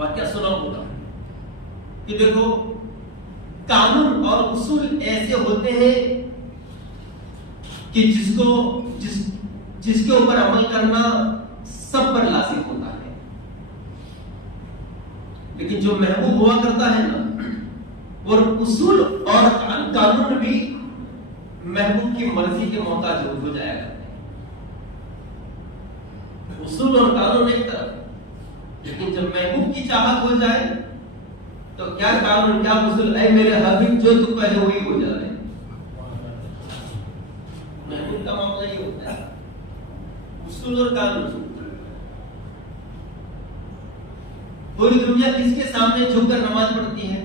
واقعہ سنا ہوگا کہ دیکھو قانون اور اصول ایسے ہوتے ہیں کہ جس کے اوپر عمل کرنا سب پر لازم ہوتا ہے، لیکن جو محبوب ہوا کرتا ہے نا، اور اصول اور قانون بھی محبوب کی مرضی کے محتاج ہو جایا کرتے ہیں۔ اصول اور قانون ایک طرف، لیکن جب محبوب کی چاہت ہو جائے تو کیا قانون کیا اصول، اے میرے حبیب جو تو کہے وہی ہو جائے۔ محبوب کا معاملہ یہ ہوتا ہے، اصول اور قانون۔ پوری دنیا کس کے سامنے جھک کر نماز پڑھتی ہے؟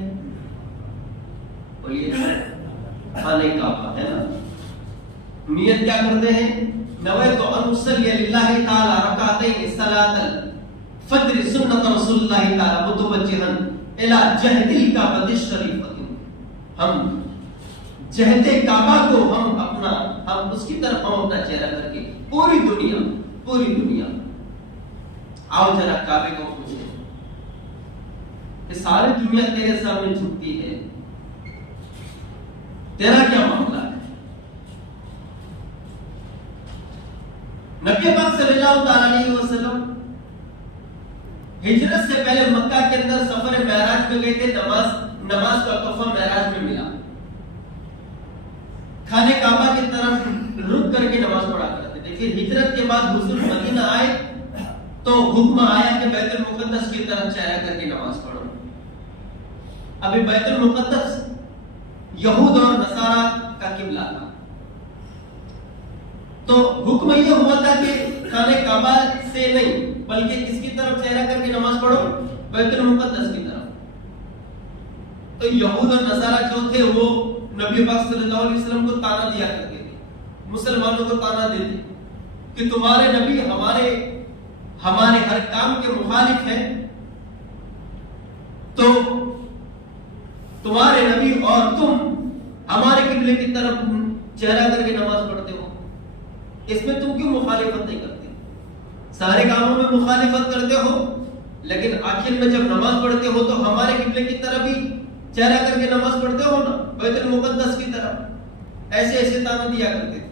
خانہ کعبہ ہے نا۔ نیت کیا کرتے ہیں؟ نویت ان اصلی للہ تعالی رکعتین صلاۃ الفجر سنت رسول اللہ تعالی متوجہا الی جہد الکعبۃ الشریفۃ۔ ہم جہد کعبہ کو ہم اس کی طرف ہم اپنا چہرہ کر کے پوری دنیا آؤ ذرا کعبے کو پوچھیں کہ ساری دنیا تیرے سامنے جھکتی ہے، تیرا کیا معاملہ ہے؟ نبی پاک صلی اللہ تعالی علیہ وسلم ہجرت سے پہلے مکہ کے اندر سفر معراج میں گئے تھے، نماز کا تحفہ معراج میں ملا۔ خانہ کعبہ کی طرف رک کر کے نماز پڑھا کرتے تھے۔ پھر ہجرت کے بعد حضور مدینہ آئے تو حکم آیا کہ بیت المقدس کی طرف چہرہ کر کے نماز پڑھو۔ ابھی بیت المقدس یہود اور نصارہ کا قبلہ تھا، تو حکم یہ ہوا تھا کہ خانہ کعبہ سے نہیں بلکہ کس کی طرف چہرہ کر کے نماز پڑھو؟ بیت المقدس کی طرف۔ تو یہود اور نصارہ جو تھے وہ نبی پاک صلی اللہ علیہ وسلم کو تانا دیا کرتے تھے، مسلمانوں کو تانا دیتے کہ تمہارے نبی ہمارے ہر کام کے مخالف ہیں، تو تمہارے نبی اور تم ہمارے قبلے کی طرف چہرہ کر کے نماز پڑھتے ہو، اس میں تم کیوں مخالفت نہیں کرتے؟ سارے کاموں میں مخالفت کرتے ہو، لیکن آخر میں جب نماز پڑھتے ہو تو ہمارے قبلے کی طرف ہی چہرہ کر کے نماز پڑھتے ہو نا، بیت المقدس کی طرف۔ ایسے تانا دیا کرتے تھے۔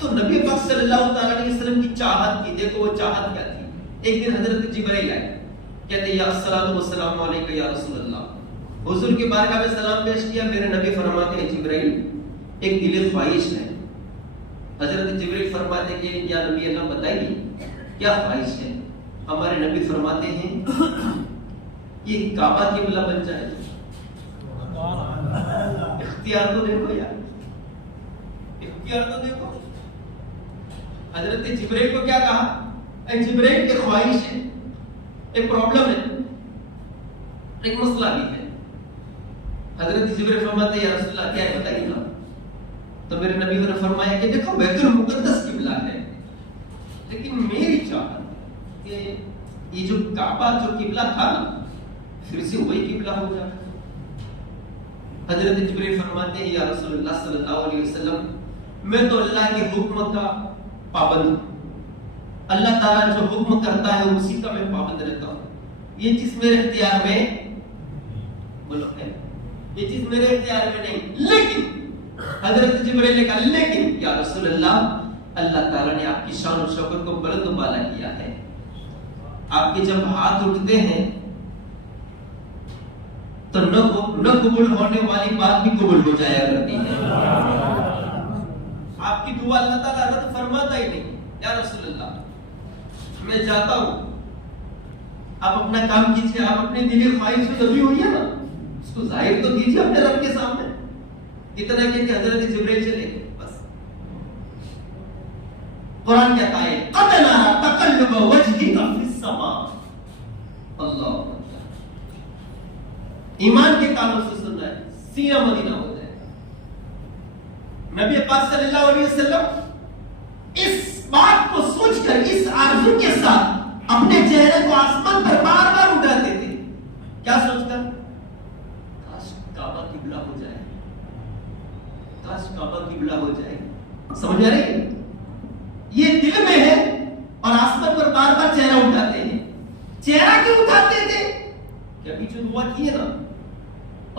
تو نبی پاک صلی اللہ تعالی علیہ وسلم کی چاہت کی، دیکھو وہ چاہت کیا تھی۔ ایک دن حضرت جبرائیل آئے، کہتے یا الصلوۃ والسلام علیک یا رسول اللہ۔ حضور کی بارگاہ میں سلام پیش کیا، میرے نبی فرماتے ہیں جبرائیل ایک دل خواہش ہے۔ حضرت جبرائیل فرماتے ہیں کہ یا نبی اللہ بتائیے کیا خواہش ہے؟ ہمارے نبی فرماتے ہیں یہ کعبہ قبلہ بن جائے۔ اختیار تو دیکھو یار، اختیار تو دیکھو۔ حضرت جبرائیل کو کیا کہا؟ اے جبرائیل ایک خواہش ہے، ایک پرابلم ہے، ایک مسئلہ بھی ہے۔ حضرت جبرائیل فرماتے ہیں یا رسول اللہ کیا ہے بتائیے نا۔ تو میرے نبی نے فرمایا کہ دیکھو بیت المقدس قبلہ ہے، لیکن میری چاہت کہ یہ جو کعبہ جو قبلہ تھا نا پھر سے وہی قبلہ ہو جائے۔ حضرت جبرائیل فرماتے ہیں یا رسول اللہ صلی اللہ علیہ وسلم میں تو اللہ کے حکم کا پابند ہوں، اللہ تعالیٰ جو حکم کرتا ہے اسی کا میں پابند رہتا ہوں، یہ چیز میرے اختیار میں بولو ہے، یہ چیز میرے اختیار میں نہیں۔ لیکن حضرت جبرائیل نے کہا لیکن یا رسول اللہ اللہ تعالیٰ نے آپ کی شان و شوکت کو بلند و بالا کیا ہے، آپ کے جب ہاتھ اٹھتے ہیں تو نہ قبول ہونے والی بات بھی قبول ہو جایا کرتی ہے۔ آپ کی دعا اللہ تعالیٰ رد فرماتا ہی نہیں۔ یا رسول اللہ میں جاتا ہوں، آپ اپنا کام کیجئے، آپ اپنے دلی خواہش جو دبی ہوئی ہے نا اس کو ظاہر تو کیجئے اپنے رب کے سامنے۔ اتنا کہ حضرت جبرائیل چلے گئے بس۔ قرآن کہتا ہے قد نرى تقلب وجهك في السماء، اللہ ایمان کے کانوں سے سن رہا ہے، سینہ مدینہ ہو جائے۔ نبی پاک صلی اللہ علیہ وسلم اس بات کو سوچ کر اس آرزو کے ساتھ اپنے چہرے کو آسمان پر بار بار اٹھاتے تھے، کیا سوچ کر؟ کاش کعبہ قبلہ ہو جائے، کاش کعبہ قبلہ ہو جائے۔ سمجھ آ رہی ہے؟ یہ دل میں ہے اور آسمان پر بار بار چہرہ اٹھاتے ہیں، چہرہ کیوں اٹھاتے تھے؟ کہ ابھی جو دعا کی ہے نا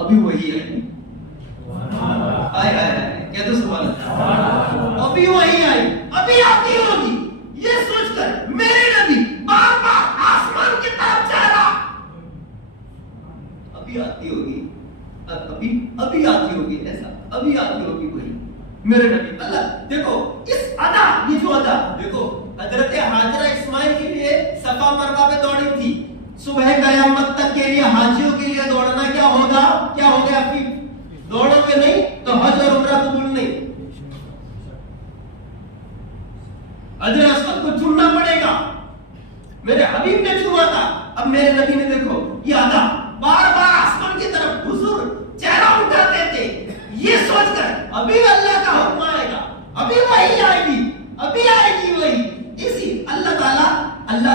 ابھی وہی آئی. آئے آئے آئے کہہ دو سبحان اللہ. ابھی وہی آئی, ابھی آتی ہوگی, یہ سوچ کر میرے نبی بار بار آسمان کی طرف چہرہ ابھی آتی ہوگی, ابھی آتی ہوگی, ایسا ابھی آتی ہوگی وہی میرے نبی. اللہ دیکھو اس ادا, یہ جو ادا دیکھو, حضرت ہاجرہ اسماعیل کے لیے صفا مروا پہ دوڑی تھی, صبح قیامت تک کے لیے حاجیوں کے لیے دوڑنا کیا ہوگا, کیا ہو گیا؟ پھر دوڑو گے نہیں تو حج اور عمرہ قبول نہیں. حجر اسود کو چننا پڑے گا, میرے حبیب نے چنا تھا. اب میرے نبی نے دیکھو یہ ادا بار بار آسمان کی طرف حضور چہرہ اٹھاتے تھے, یہ سوچ کر ابھی اللہ کا حکم آئے گا, ابھی وہی آئے گی, ابھی آئے گی وہی. اسی اللہ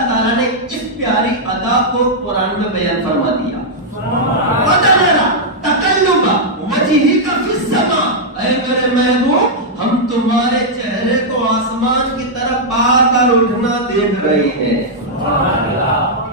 تعالیٰ نے اس پیاری ادا کو قرآن میں بیان فرما دیا. وجہک فی السماء, اے میرے محبوب ہم تمہارے چہرے کو آسمان کی طرف بار بار اٹھنا دیکھ رہے ہیں,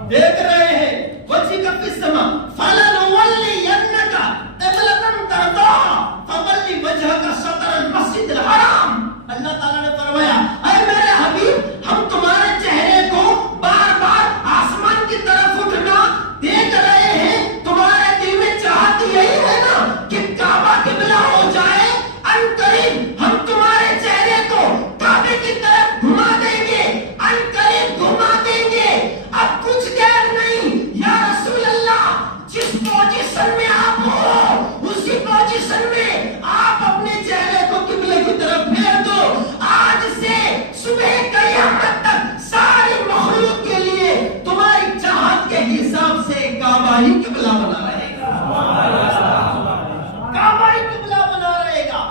دیکھ رہے ہیں. وجہک فی السماء فلنولینک قبلۃ ترضاها فول وجہک شطر المسجد الحرام. اللہ تعالیٰ نے فرمایا اے میرے حبیب ہم تمہارے چہرے کو بار بار آسمان کی طرف اٹھنا دیکھ رہے ہیں. تمہارے دل میں چاہت یہی ہے نا کہ کعبہ قبلہ ہو جائے. ان قریب ہم تمہارے چہرے کو کعبے کی طرف گھما دیں گے, ان قریب گھما دیں گے. اب کچھ دیر نہیں یا رسول اللہ, جس پوزیشن میں آپ ہو اسی پوزیشن میں آپ اپنے چہرے کو قبلے کی طرف پھیر دو. آج سے صبح قیامت تک ساری مخلوق کے لیے تمہاری چاہت کے حساب سے کعبہ ہی قبلہ بنا رہے گا, کعبہ ہی قبلہ بنا رہے گا.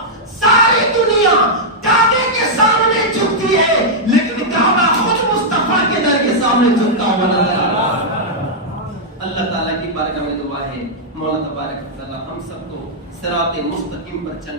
ساری دنیا کعبے کے سامنے جھکتی ہے لیکن کعبہ خود مصطفیٰ کے در کے سامنے جھکتا ہوا نظر آ رہا ہے. اللہ تعالیٰ کی بارگاہ میں دعا ہے مولا تبارک و تعالیٰ ہم سب کو صراط مستقیم پر چل